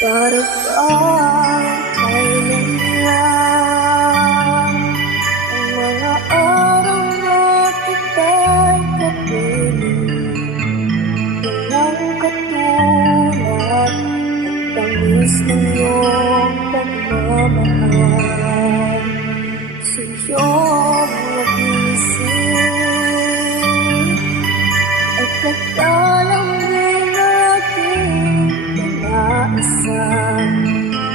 Para bang kailan lang ang mga araw na kita'y kapiling. Walang katulad at tamis ng iyong pagmamahal. Sa iyong nagising at nagtalang din aking inaasam.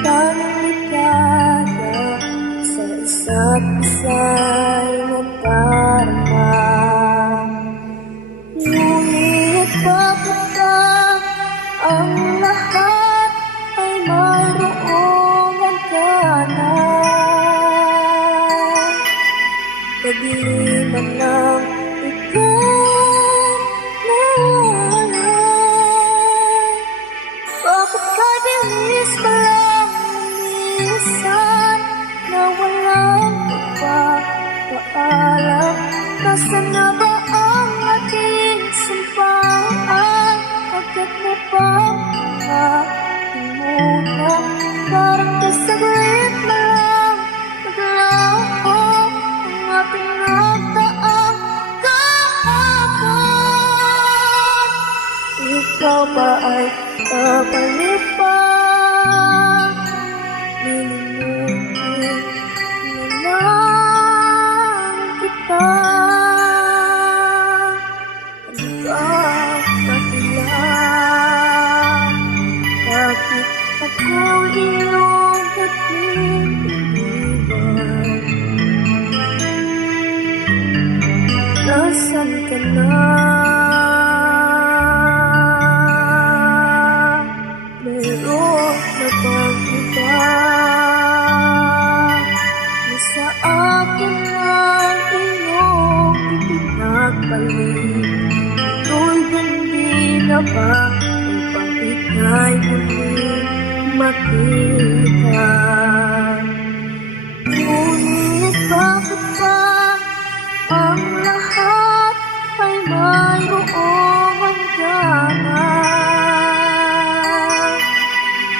Tanging ligaya sa isa't isa'y nadarama. Ngunit bakit ba ang lahat ay mayroong hangganan? Pag-iman lang ika'y nawalay. Bakit kabilis pa lang minsan na walang pagpapaalam? Nasaan na ba ang ating sumpaan? Agad mo bang nakalimutan? Parang kasaglit na lang naglaho ang ating nagdaang kahapon. Ikaw ba ay babalik pa? Lilimutin na lang kita. Ano ba dahilan? Bakit ako iyong nag-iiwan? Nasaan ka na? Meron na bang iba na sa akin ang iyong ipinagpalit? Ito'y hindi na ba upang ika'y muling makita? Ngunit bakit ba ang lahat ay mayroong hangganan?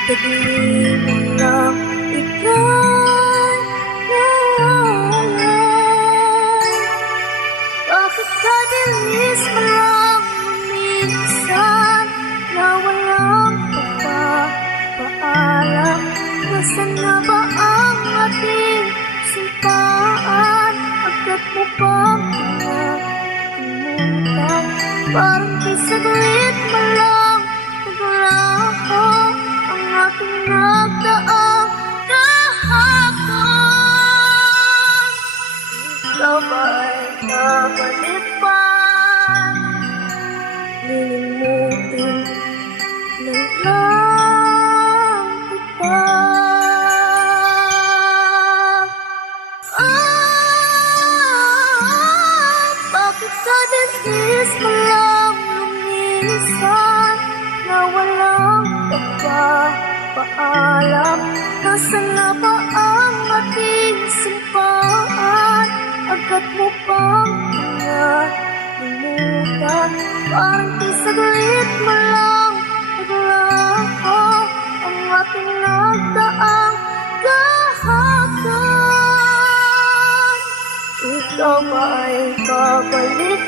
Pag-iman lang ika'y nawalay. Bakit kabilis mo lang minsan na walang pagpapaalam? Nasaan na ba ang ating sumpaan? Agad mo bang nakalimutan? Parang kisaglit mo lang naglaho ang ating nagdaang kahapon. Ikaw ba'y babalik pa? Lilimutin na lang kita. Bakit kabilis mo lang lumisan na walang pagpapaalam? Nasaan na ba ang ating sumpaan? Agad mo bang nakalimutan? Parang kisaglit mo lang naglaho ang ating nagdaang kahapon. Ikaw ba ay babalik